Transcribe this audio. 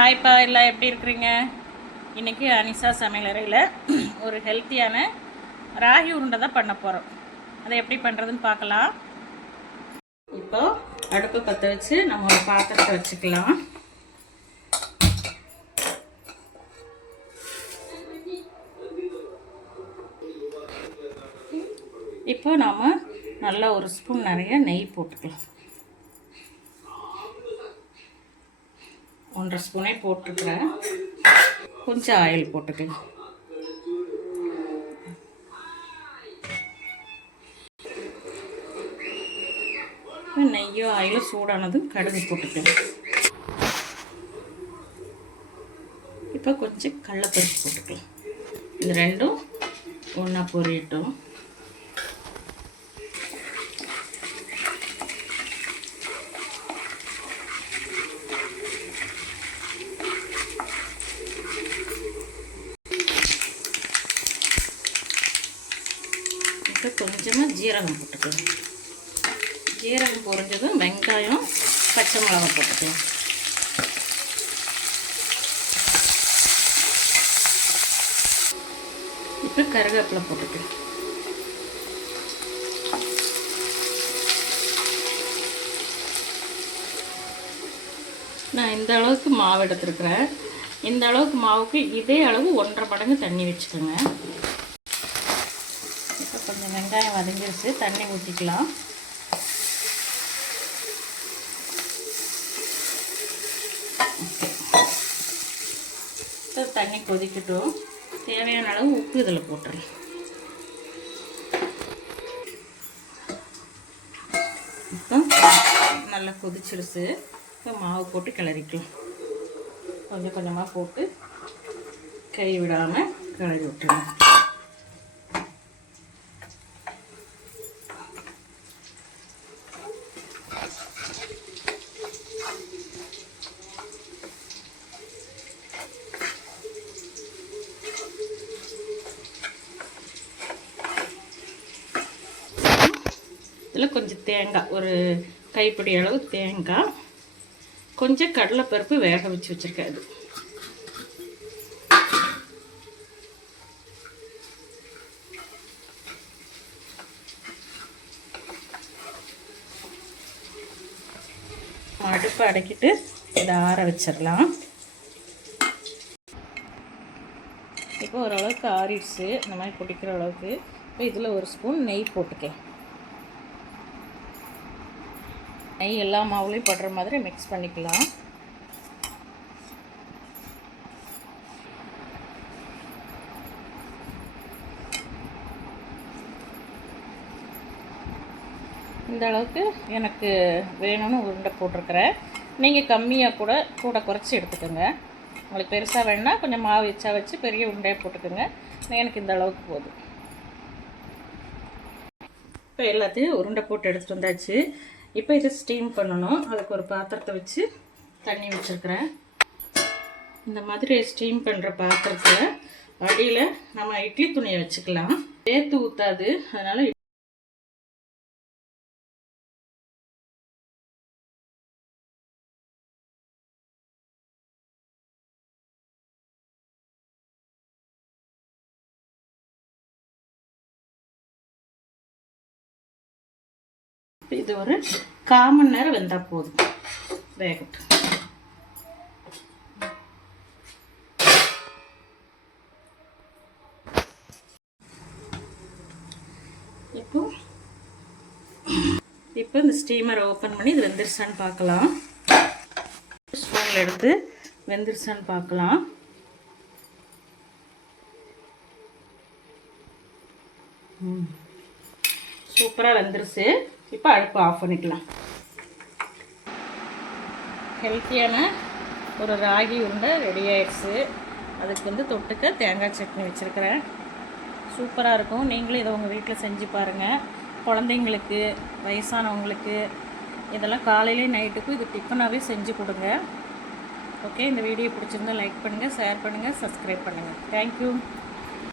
ஹாய்ப்பா, எல்லாம் எப்படி இருக்கிறீங்க? இன்றைக்கி அனிஷா சமையலறையில் ஒரு ஹெல்த்தியான ராகி உருண்டை தான் பண்ண போகிறோம். அதை எப்படி பண்ணுறதுன்னு பார்க்கலாம். இப்போ அடுப்பு பற்ற வச்சு நம்ம ஒரு பாத்திரத்தை வச்சுக்கலாம். இப்போ நாம் நல்லா ஒரு ஸ்பூன் நிறைய நெய் போட்டுக்கலாம். 1.5 ஸ்பூனே போட்டுக்கிறேன். கொஞ்சம் ஆயில் போட்டுக்கலாம். நெய்யோ ஆயிலும் சூடானதும் கடுகு போட்டுக்கலாம். இப்போ கொஞ்சம் கடலைப்பருப்பு போட்டுக்கலாம். இது ரெண்டும் ஒன்றா பொரியட்டும். இப்போ கொஞ்சமாக ஜீரகம் போட்டுக்கலாம். ஜீரகம் பொரிஞ்சதும் வெங்காயம், பச்சை மிளகாய் போட்டுக்கலாம். இப்போ கருவேப்பிலை போட்டுக்கலாம். நான் இந்த அளவுக்கு மாவு எடுத்துருக்கிறேன். இந்த அளவுக்கு மாவுக்கு இதே அளவு 1.5 மடங்கு தண்ணி வச்சுக்கோங்க. இப்போ கொஞ்சம் வெங்காயம் வதங்கிடுச்சு, தண்ணி ஊற்றிக்கலாம். தண்ணி கொதிக்கட்டும். தேவையான அளவு உப்பு இதில் போட்டுறேன். இப்போ நல்லா கொதிச்சிடுச்சு. இப்போ மாவு போட்டு கிளறிக்கலாம். கொஞ்சம் கொஞ்சமாக போட்டு கை விடாமல் கிளறி விட்டுருங்க. இதில் கொஞ்சம் தேங்காய், ஒரு கைப்பிடி அளவு தேங்காய், கொஞ்சம் கடலைப்பருப்பு வேக வச்சு வச்சுருக்கேன். அது அடுப்பை அடக்கிட்டு இதை ஆற வச்சிடலாம். இப்போ ஓரளவுக்கு ஆறிடுச்சு, இந்த மாதிரி பிடிக்கிற அளவுக்கு. இப்போ இதில் ஒரு ஸ்பூன் நெய் போட்டுக்கேன். நெய் எல்லா மாவுலையும் படுற மாதிரி மிக்ஸ் பண்ணிக்கலாம். இந்த அளவுக்கு எனக்கு வேணும்னு உருண்டை போட்டிருக்கிறேன். நீங்கள் கம்மியாக கூட குறைச்சி எடுத்துக்கோங்க. உங்களுக்கு பெருசாக வேணுன்னா கொஞ்சம் மாவு எச்சா வச்சு பெரிய உருண்டையாக போட்டுக்கோங்க. எனக்கு இந்த அளவுக்கு போதும். இப்போ எல்லாத்தையும் உருண்டை போட்டு எடுத்துகிட்டு வந்தாச்சு. இப்போ இதை ஸ்டீம் பண்ணணும். அதுக்கு ஒரு பாத்திரத்தை வச்சு தண்ணி வச்சுருக்கிறேன். இந்த மாதிரி ஸ்டீம் பண்ணுற பாத்திரத்தில் அடியில் நம்ம இட்லி துணியை வச்சுக்கலாம். சேர்த்து ஊற்றாது, அதனால் இது ஒரு 1/4 மணி நேரம் வெந்தால் போதும், வேகட்டும். இப்போ இந்த ஸ்டீமரை ஓப்பன் பண்ணி இது வெந்துருச்சான்னு பார்க்கலாம். ஸ்பூனில் எடுத்து வெந்துருச்சான்னு பார்க்கலாம். சூப்பராக வெந்துருச்சு. இப்போ அடுப்பு ஆஃப் பண்ணிக்கலாம். ஹெல்த்தியான ஒரு ராகி உருண்டை ரெடி ஆயிடுச்சு. அதுக்கு தொட்டுக்க தேங்காய் சட்னி வச்சுருக்கிறேன். சூப்பராக இருக்கும். நீங்களும் இதை உங்கள் வீட்டில் செஞ்சு பாருங்கள். குழந்தைங்களுக்கு, வயசானவங்களுக்கு இதெல்லாம் காலையிலேயும் நைட்டுக்கும் இது டிஃபனாகவே செஞ்சு கொடுங்க. ஓகே, இந்த வீடியோ பிடிச்சிருந்தா லைக் பண்ணுங்கள், ஷேர் பண்ணுங்கள், சப்ஸ்கிரைப் பண்ணுங்கள். தேங்க்யூ.